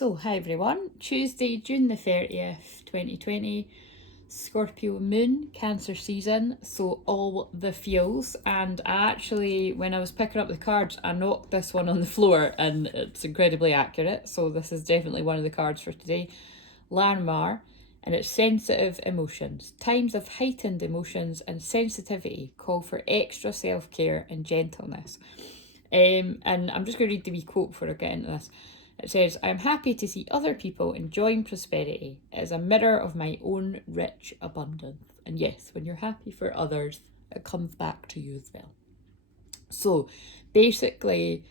So, hi everyone, Tuesday, June the 30th, 2020, Scorpio moon, Cancer season, so all the feels. And I actually, when I was picking up the cards, I knocked this one on the floor and it's incredibly accurate. So this is definitely one of the cards for today. Lanmar, and it's sensitive emotions. Times of heightened emotions and sensitivity call for extra self-care and gentleness. And I'm just going to read the wee quote before I get into this. It says, I am happy to see other people enjoying prosperity. It is a mirror of my own rich abundance. And yes, when you're happy for others, it comes back to you as well. So basically,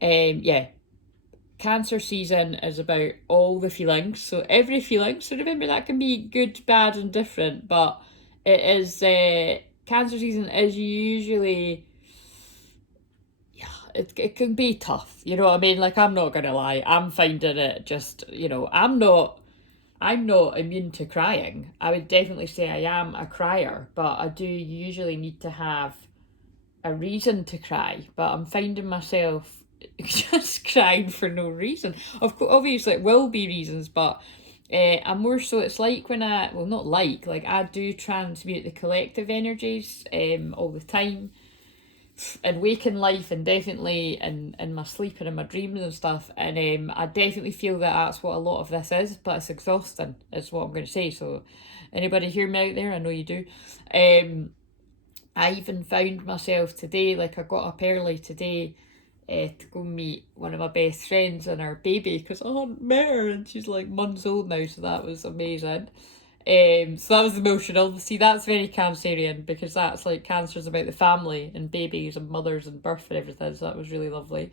Cancer season is about all the feelings. So every feeling. So remember, that can be good, bad, and different. But it is, Cancer season is usually... It can be tough, you know what I mean? Like, I'm not gonna lie, I'm finding it just, I'm not immune to crying. I would definitely say I am a crier, but I do usually need to have a reason to cry. But I'm finding myself just crying for no reason. Obviously it will be reasons, but I'm more so, it's like when I do transmute the collective energies all the time, in waking life and definitely in my sleep and in my dreams and stuff. And I definitely feel that that's what a lot of this is, but it's exhausting is what I'm going to say. So anybody hear me out there? I know you do. I even found myself today, like I got up early today to go meet one of my best friends and her baby, because I hadn't met her and she's like months old now, so that was amazing. So that was emotional. See, that's very Cancerian, because that's like, Cancer's about the family and babies and mothers and birth and everything, so that was really lovely.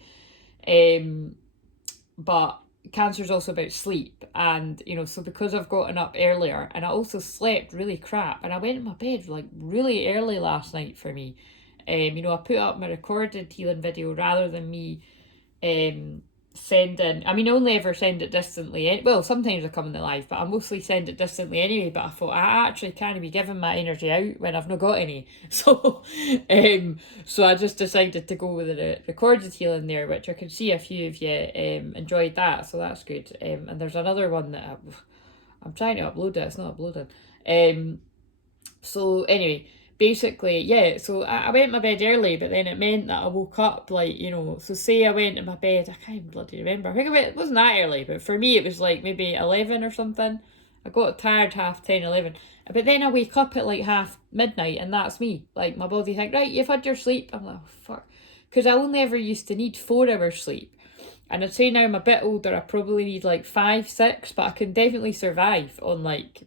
But Cancer's also about sleep, and so because I've gotten up earlier and I also slept really crap, and I went in my bed like really early last night for me. I put up my recorded healing video rather than me I only ever send it distantly. Well, sometimes I come in the live, but I mostly send it distantly anyway. But I thought I actually can't be giving my energy out when I've not got any. So I just decided to go with the recorded healing there, which I can see a few of you enjoyed that, so that's good. And there's another one that I'm trying to upload it, it's not uploading. So anyway, basically, so I went to my bed early, but then it meant that I woke up so say I went to my bed, I can't even bloody remember, I think it wasn't that early, but for me it was like maybe 11 or something. I got tired 10:30, 11, but then I wake up at like half midnight, and that's me, like my body think, right, you've had your sleep. I'm like, oh, fuck, because I only ever used to need 4 hours sleep, and I'd say now I'm a bit older, I probably need like 5, 6, but I can definitely survive on like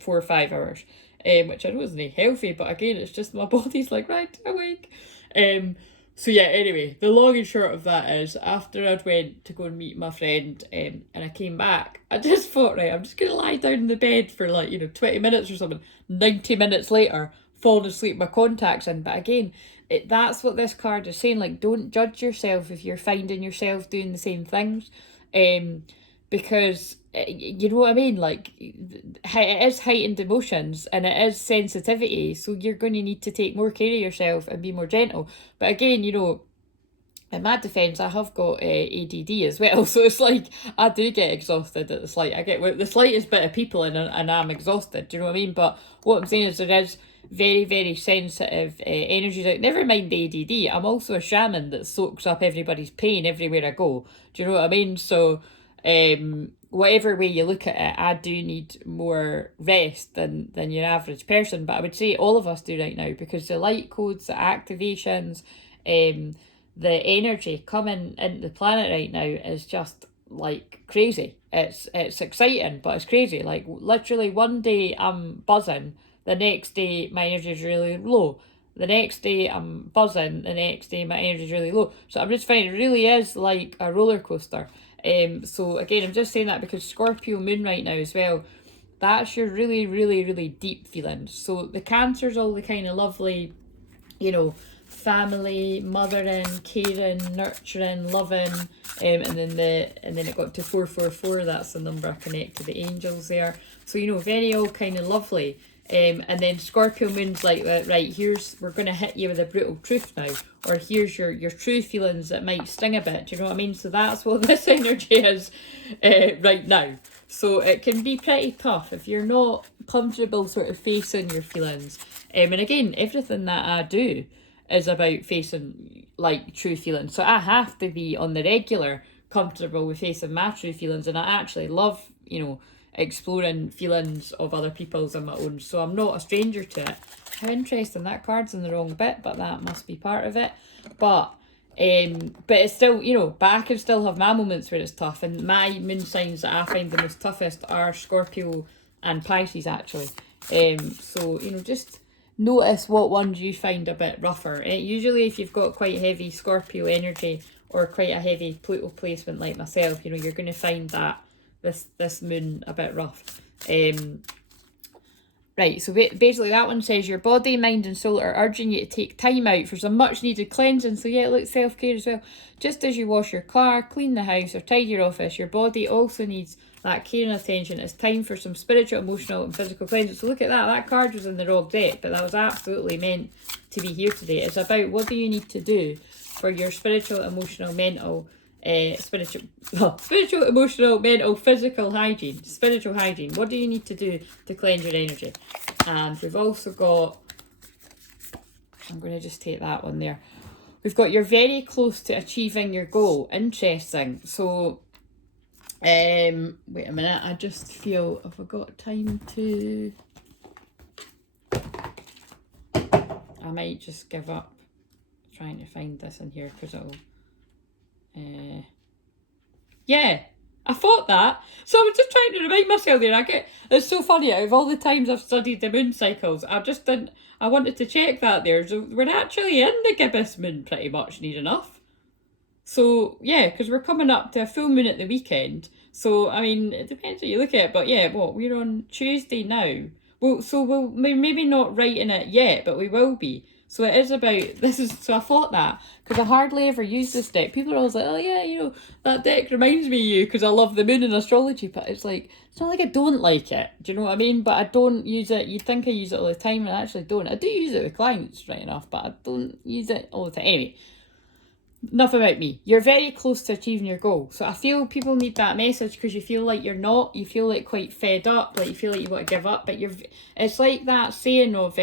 4 or 5 hours. Which I know isn't healthy, but again, it's just my body's like, right, awake. So yeah, anyway, the long and short of that is, after I'd went to go and meet my friend, and I came back, I just thought, right, I'm just going to lie down in the bed for 20 minutes or something. 90 minutes later, falling asleep, my contacts in. But again, that's what this card is saying, like, don't judge yourself if you're finding yourself doing the same things. Because you know what I mean, like, it is heightened emotions and it is sensitivity, so you're going to need to take more care of yourself and be more gentle. But again, in my defence, I have got ADD as well, so it's like I do get exhausted at the slight. I get the slightest bit of people and I'm exhausted, do you know what I mean? But what I'm saying is, there is very, very sensitive energies out. Never mind the ADD, I'm also a shaman that soaks up everybody's pain everywhere I go, do you know what I mean? So whatever way you look at it, I do need more rest than your average person. But I would say all of us do right now, because the light codes, the activations, the energy coming into the planet right now is just like crazy. It's exciting, but it's crazy. Like, literally, one day I'm buzzing, the next day my energy is really low. The next day I'm buzzing, the next day my energy is really low. So I'm just finding it really is like a roller coaster. So again, I'm just saying that because Scorpio moon right now as well, that's your really, really, really deep feelings. So the Cancer's all the kind of lovely, family, mothering, caring, nurturing, loving, and then it got to 444. That's the number I connect to the angels there. So very all kind of lovely. And then Scorpio moon's like, right, we're going to hit you with a brutal truth now, or here's your true feelings that might sting a bit. Do you know what I mean? So that's what this energy is right now. So it can be pretty tough if you're not comfortable sort of facing your feelings. And again, everything that I do is about facing like true feelings. So I have to be on the regular comfortable with facing my true feelings, and I actually love, exploring feelings of other people's and my own. So I'm not a stranger to it. How interesting, that card's in the wrong bit, but that must be part of it. But it's still, but I can still have my moments where it's tough, and my moon signs that I find the most toughest are Scorpio and Pisces, actually. So, just notice what ones you find a bit rougher. Usually if you've got quite heavy Scorpio energy or quite a heavy Pluto placement like myself, you're going to find that this moon a bit rough. Right, so basically that one says your body, mind and soul are urging you to take time out for some much needed cleansing. So yeah, look, self-care as well. Just as you wash your car, clean the house or tidy your office, your body also needs that care and attention. It's time for some spiritual, emotional and physical cleansing. So look at that, that card was in the wrong deck, but that was absolutely meant to be here today. It's about what do you need to do for your spiritual, emotional, mental, spiritual, emotional, mental, physical hygiene, spiritual hygiene. What do you need to do to cleanse your energy? And we've also got, I'm going to just take that one there. We've got you're very close to achieving your goal. Interesting. So, wait a minute. I just feel, have I got time to, I might just give up trying to find this in here because it'll, yeah, I thought that. So I was just trying to remind myself there. It's so funny, out of all the times I've studied the moon cycles, I wanted to check that there. So we're actually in the gibbous moon pretty much near enough. So yeah, because we're coming up to a full moon at the weekend. So, I mean, it depends how you look at it. But yeah, we're on Tuesday now. Well, so we're maybe not right in it yet, but we will be. So it is about, so I thought that, because I hardly ever use this deck. People are always like, oh yeah, that deck reminds me of you because I love the moon and astrology, but it's like, it's not like I don't like it. Do you know what I mean? But I don't use it. You'd think I use it all the time, and I actually don't. I do use it with clients, right enough, but I don't use it all the time. Anyway, enough about me. You're very close to achieving your goal. So I feel people need that message because you feel like you're not. You feel like quite fed up, like you feel like you want to give up, but it's like that saying of,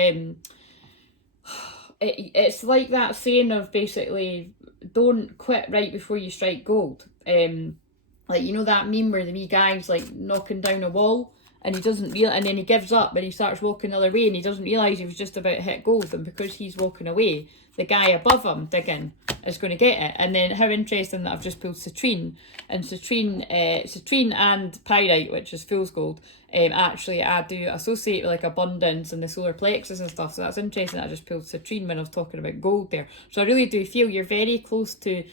it's like that saying of basically don't quit right before you strike gold. Like, that meme where the wee guy's like knocking down a wall and he doesn't realize, and then he gives up and he starts walking the other way and he doesn't realise he was just about to hit gold, and because he's walking away, the guy above him digging is going to get it. And then how interesting that I've just pulled citrine, and citrine and pyrite, which is fool's gold, actually I do associate with like abundance and the solar plexus and stuff. So that's interesting that I just pulled citrine when I was talking about gold there. So I really do feel you're very close to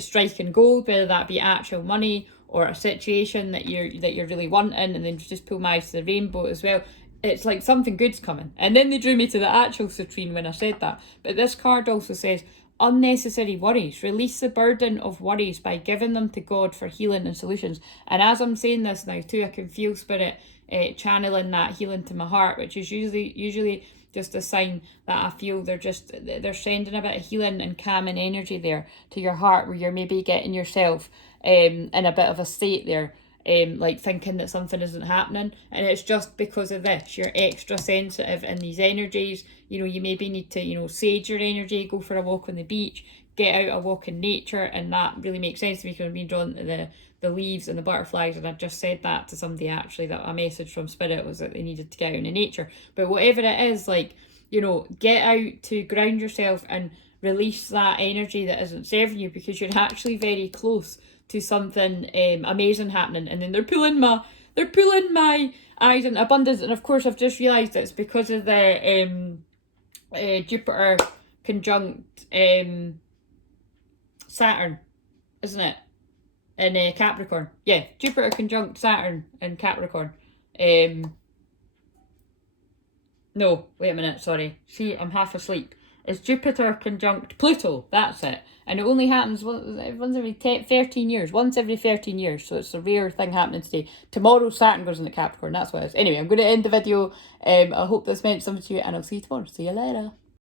striking gold, whether that be actual money or a situation that you're really wanting, and then just pull my eyes to the rainbow as well. It's like something good's coming. And then they drew me to the actual citrine when I said that. But this card also says, unnecessary worries. Release the burden of worries by giving them to God for healing and solutions. And as I'm saying this now too, I can feel Spirit channeling that healing to my heart, which is usually just a sign that I feel they're sending a bit of healing and calming energy there to your heart, where you're maybe getting yourself in a bit of a state there. Like thinking that something isn't happening, and it's just because of this. You're extra sensitive in these energies. You maybe need to sage your energy, go for a walk on the beach, get out a walk in nature, and that really makes sense to me because I'm being drawn to the leaves and the butterflies, and I just said that to somebody actually, that a message from Spirit was that they needed to get out in nature. But whatever it is, like, get out to ground yourself and release that energy that isn't serving you, because you're actually very close to something amazing happening. And then they're pulling my eyes in abundance, and of course I've just realised it's because of the Jupiter conjunct Saturn, isn't it, in Capricorn? Yeah, Jupiter conjunct Saturn in Capricorn. No, wait a minute, sorry. See, I'm half asleep. is Jupiter conjunct Pluto. That's it. And it only happens once every 13 years. Once every 13 years. So it's a rare thing happening today. Tomorrow Saturn goes into Capricorn. That's what it is. Anyway, I'm going to end the video. I hope this meant something to you, and I'll see you tomorrow. See you later.